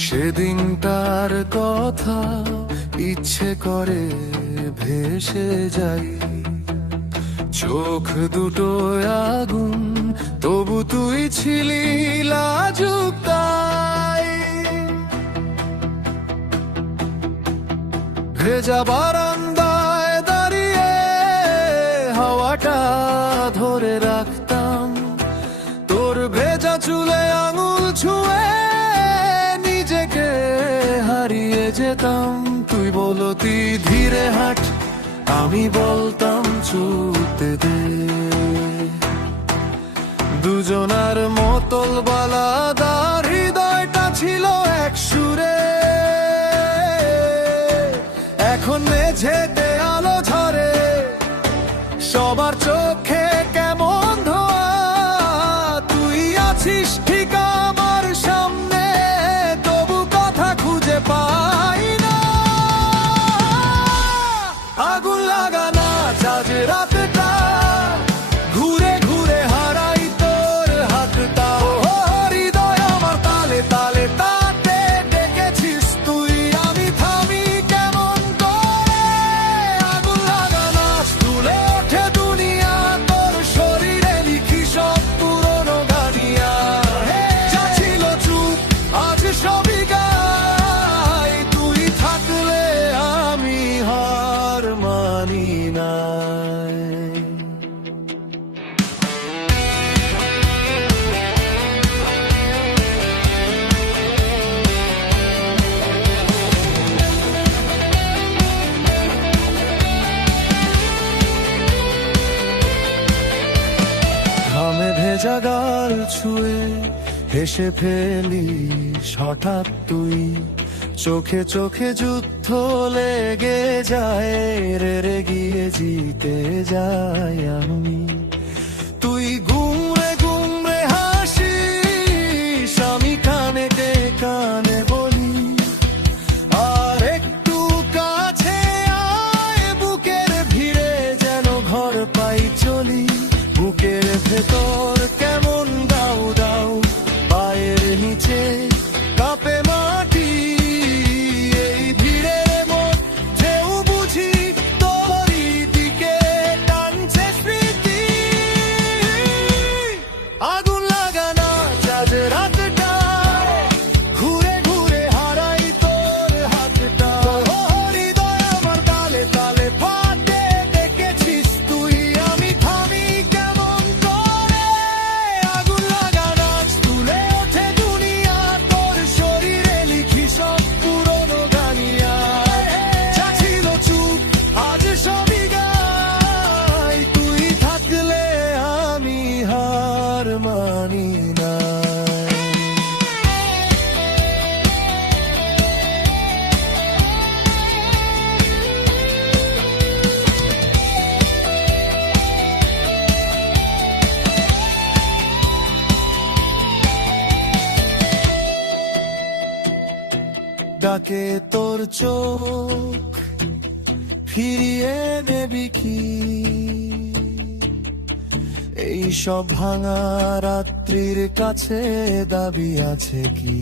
সেদিনটার কথা ইচ্ছে করে ভেসে যাই, চোখ দুটো আগুন, তবু তুই ছিলি লাজুক তাই। ভেজা বারান্দায় দাঁড়িয়ে হাওয়াটা ধরে রাখতাম, তোর ভেজা চুলে আঙুল ছুঁয়ে নিজেকে হারিয়ে যেতাম। তুই বলতি ধীরে হাঁট, আমি বলতাম ছুটতে দে। দুজনার মতল বালাদার হৃদয়টা ছিল এক সুরে। এখন মেঝেতে আলো ঝরে, সবার চোখে কেমন ধোয়া। তুই আছিস ঠিক আমার সামনে, তবু কথা খুঁজে পাই না। আগুন লাগানা আজ রাতটা, ঘুরে ঘুরে হারাই তোর হাতটা। ও হৃদয় আমার তালে তালে তাতে ডেকেছিস তুই, আমি থামি কেমন করে। আগুন লাগানা তুলে ওঠে দুনিয়া, তোর শরীরে লিখি সব পুরনো গানিয়া। যা ছিল চুপ আজ সবই গাই, তুই থাকলে আমি হার মানি নাই। ঘামে ভেজা গাল ছুঁয়ে হেসে ফেলিস হঠাৎ তুই, চোখে চোখে যুদ্ধ লেগে যায়, রে গিয়ে জিতে যাই আমি। তুই গুমরে গুমরে হাসিস, আমি কানে কানে বলি, আর একটু কাছে আয়, বুকের ভিড়ে যেন ঘর পাই চলি। বুকের ভেতর কেমন দাউ দাউ, পায়ের নিচে কাঁপে মাটি। এই ভিড়ের মধ্যেও বুঝি তোরই দিকে টানছে স্মৃতি। আগুন লাগানা আজ রাতটা, ঘুরে ঘুরে হারাই তোর হাতটা। ও হৃদয় আমার তালে তালে ফাটে ডেকেছিস তুই, আমি থামি কেমন করে। আগুন লাগানা তুলে ওঠে দুনিয়া, তোর শরীরে লিখি সব পুরনো গানিয়া। যা ছিল চুপ আজ সবই গাই, তুই থাকলে আমি হার মানি না। ডাকে তোর চোখ, ফিরিয়ে নেবি কি এই সব ভাঙা রাত্রির কাছে দাবি আছে কি?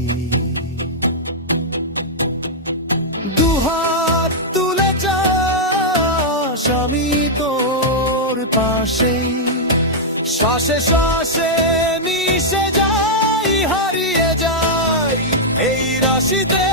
দুহাত তুলে চাস আমি তোর পাশে, শ্বাসে শ্বাসে মিশে যাই, হারিয়ে যাই এই রাশিতে।